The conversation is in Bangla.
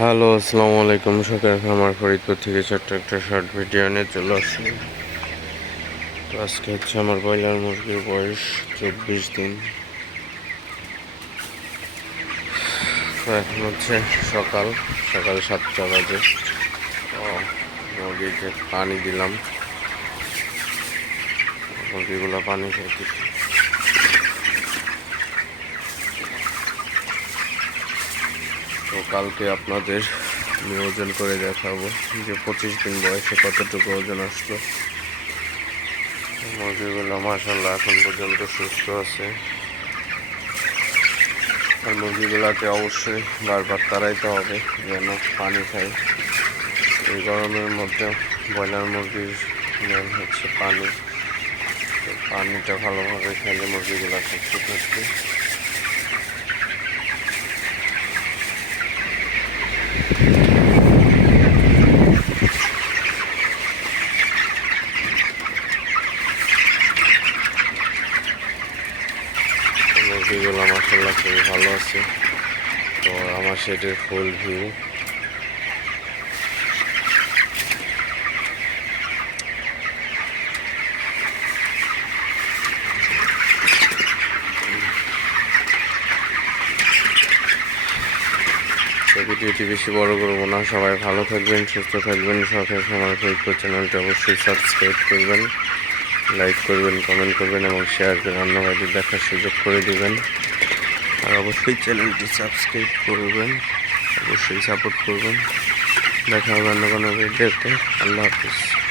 হ্যালো, আসসালামু আলাইকুম। সকাল আমার ফরিদপুর থেকে ছোট্ট একটা শর্ট ভিডিও নিয়ে চলে আসছি। তো আজকে হচ্ছে আমার ব্রয়লার মুরগির বয়স চব্বিশ দিন। তো এখন হচ্ছে সকাল সকাল সাতটা বাজে। তো মুরগিকে পানি দিলাম। মুরগিগুলো পানি খেতে তো কালকে আপনাদের আমি ওজন করে দেখাবো যে পঁচিশ দিন বয়সে কতটুকু ওজন আসলো। মুরগিগুলো মাসাল্লাহ এখন পর্যন্ত সুস্থ আছে। আর মুরগিগুলোকে অবশ্যই বারবার তাড়াইতে হবে যেন পানি খায়। এই গরমের মধ্যে ব্রয়লার মুরগির মেন হচ্ছে পানি। পানিটা ভালোভাবে খেলে মুরগিগুলো সুস্থ থাকবে মুরগিগুলো মাসাল্লাহ খুবই ভালো আছে। তো আমার সেটির ফুল ভিউ। ভিডিওটি বেশি বড় করব না। সবাই ভালো থাকবেন, সুস্থ থাকবেন সাথে আমার ফেসবুক চ্যানেলটি অবশ্যই সাবস্ক্রাইব করবেন। লাইক করবেন কমেন্ট করবেন এবং শেয়ার করে অন্য ভাইদের দেখার সুযোগ করে দেবেন। আর অবশ্যই চ্যানেলটি সাবস্ক্রাইব করবেন, অবশ্যই সাপোর্ট করবেন। দেখা হবে অন্য কোনো ভিডিওতে আল্লাহ হাফিজ।